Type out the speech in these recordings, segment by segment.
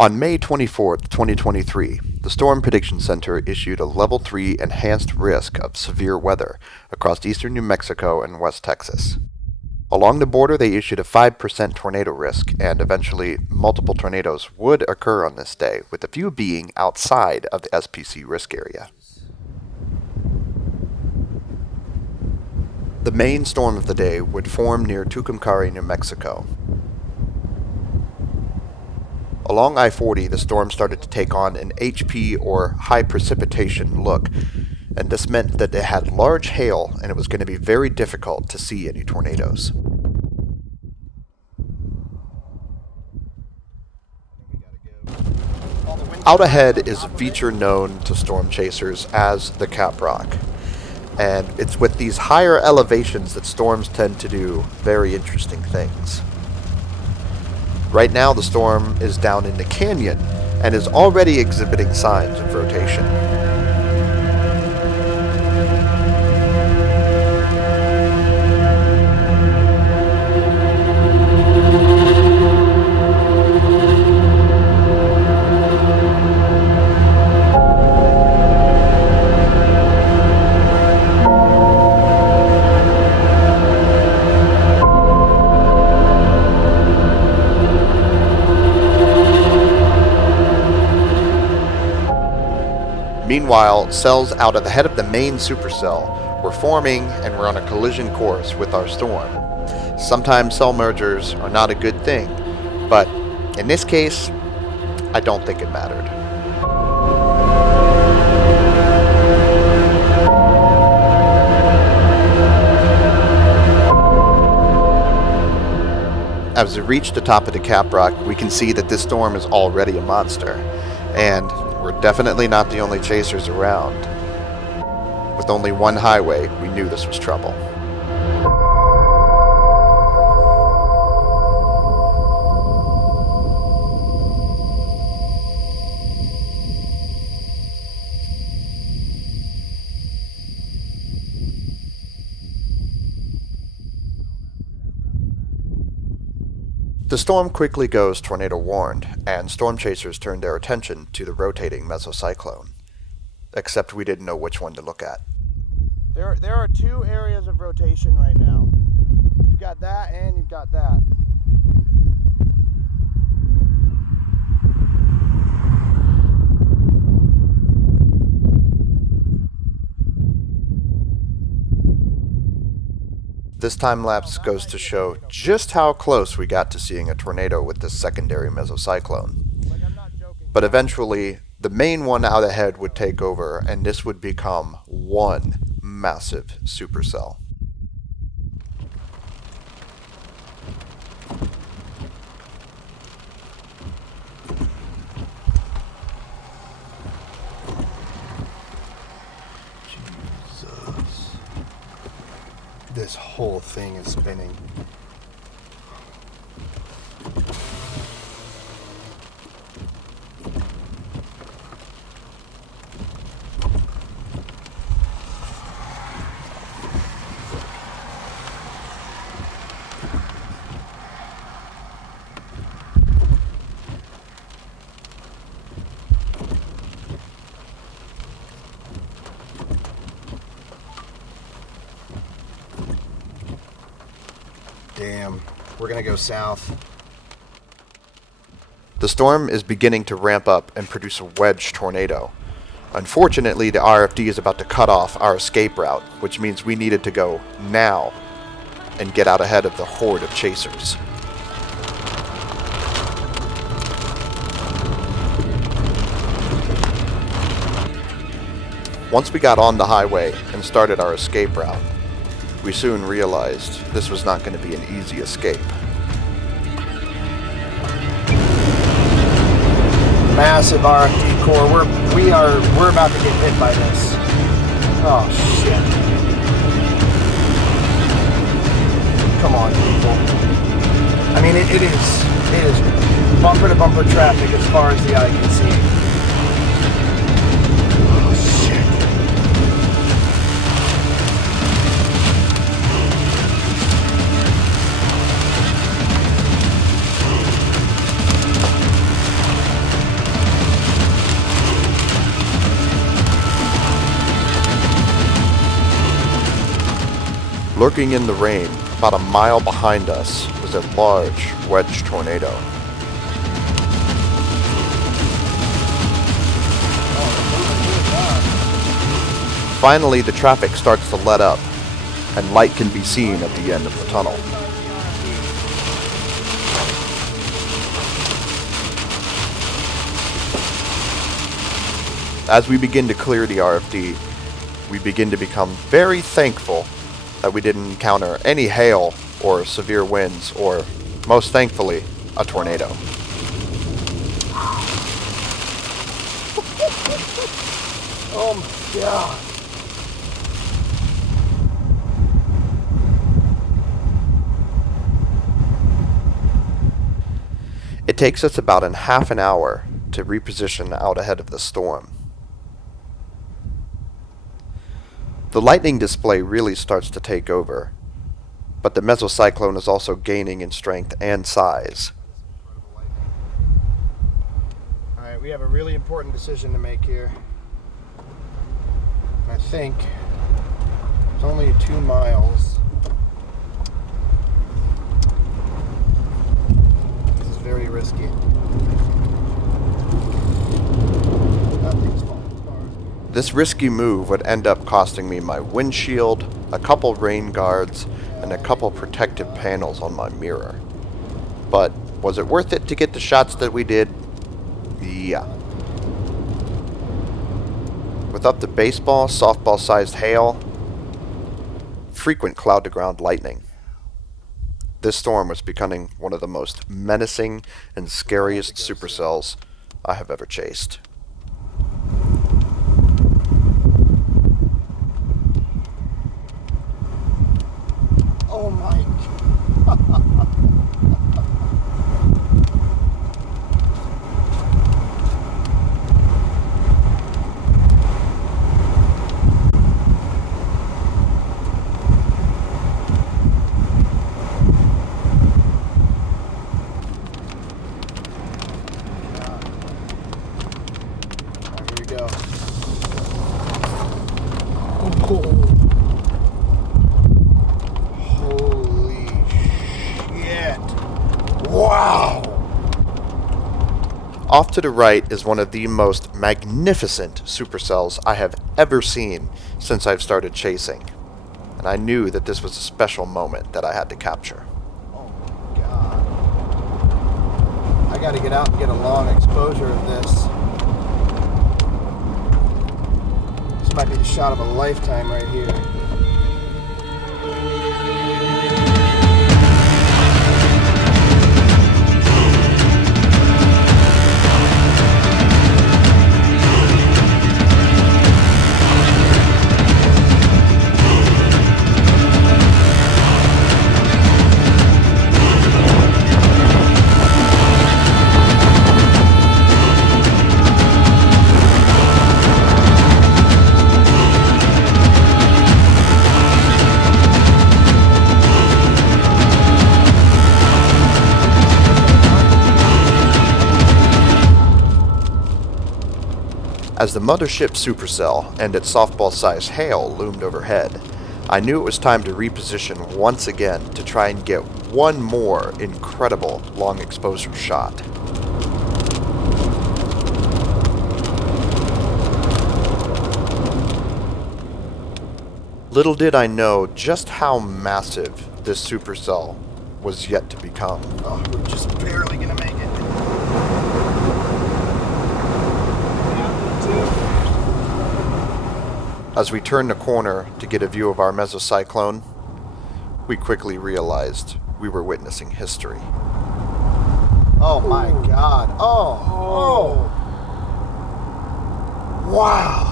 On May 24th, 2023, the Storm Prediction Center issued a Level 3 enhanced risk of severe weather across eastern New Mexico and West Texas. Along the border, they issued a 5% tornado risk, and eventually multiple tornadoes would occur on this day, with a few being outside of the SPC risk area. The main storm of the day would form near Tucumcari, New Mexico. Along I-40, the storm started to take on an HP or high precipitation look, and this meant that it had large hail and it was going to be very difficult to see any tornadoes. Out ahead is a feature known to storm chasers as the Cap Rock, and it's with these higher elevations that storms tend to do very interesting things. Right now the storm is down in the canyon and is already exhibiting signs of rotation. Meanwhile, cells out at the head of the main supercell were forming and were on a collision course with our storm. Sometimes cell mergers are not a good thing, but in this case, I don't think it mattered. As we reach the top of the Cap Rock, we can see that this storm is already a monster, and we're definitely not the only chasers around. With only one highway, we knew this was trouble. The storm quickly goes tornado warned, and storm chasers turned their attention to the rotating mesocyclone. Except we didn't know which one to look at. There are two areas of rotation right now. You've got that and you've got that. This time lapse goes to show just how close we got to seeing a tornado with this secondary mesocyclone. But eventually, the main one out ahead would take over, and this would become one massive supercell. This whole thing is spinning. Damn, we're gonna go south. The storm is beginning to ramp up and produce a wedge tornado. Unfortunately, the RFD is about to cut off our escape route, which means we needed to go now and get out ahead of the horde of chasers. Once we got on the highway and started our escape route, we soon realized this was not going to be an easy escape. Massive RFD core. We're about to get hit by this. Oh shit. Come on, people. I mean it is bumper to bumper traffic as far as the eye can see. Oh shit. Lurking in the rain, about a mile behind us, was a large wedge tornado. Finally, the traffic starts to let up, and light can be seen at the end of the tunnel. As we begin to clear the RFD, we begin to become very thankful that we didn't encounter any hail or severe winds or, most thankfully, a tornado. Oh my God. It takes us about half an hour to reposition out ahead of the storm. The lightning display really starts to take over, but the mesocyclone is also gaining in strength and size. Alright, we have a really important decision to make here. I think it's only 2 miles. This is very risky. Nothing's falling apart. This risky move would end up costing me my windshield, a couple rain guards, and a couple protective panels on my mirror. But was it worth it to get the shots that we did? Yeah. With up to baseball, softball-sized hail, frequent cloud-to-ground lightning, this storm was becoming one of the most menacing and scariest supercells I have ever chased. Oh my God. Here we go. Holy shit. Wow. Off to the right is one of the most magnificent supercells I have ever seen since I've started chasing, and I knew that this was a special moment that I had to capture. Oh my God. I gotta get out and get a long exposure of this. This might be the shot of a lifetime right here. As the Mothership supercell and its softball-sized hail loomed overhead, I knew it was time to reposition once again to try and get one more incredible long exposure shot. Little did I know just how massive this supercell was yet to become. Oh, we're just barely gonna make it. As we turned the corner to get a view of our mesocyclone, we quickly realized we were witnessing history. Oh my God. Oh. Wow.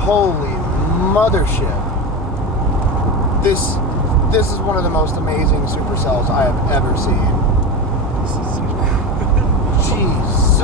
Holy mothership. This is one of the most amazing supercells I have ever seen. Jesus.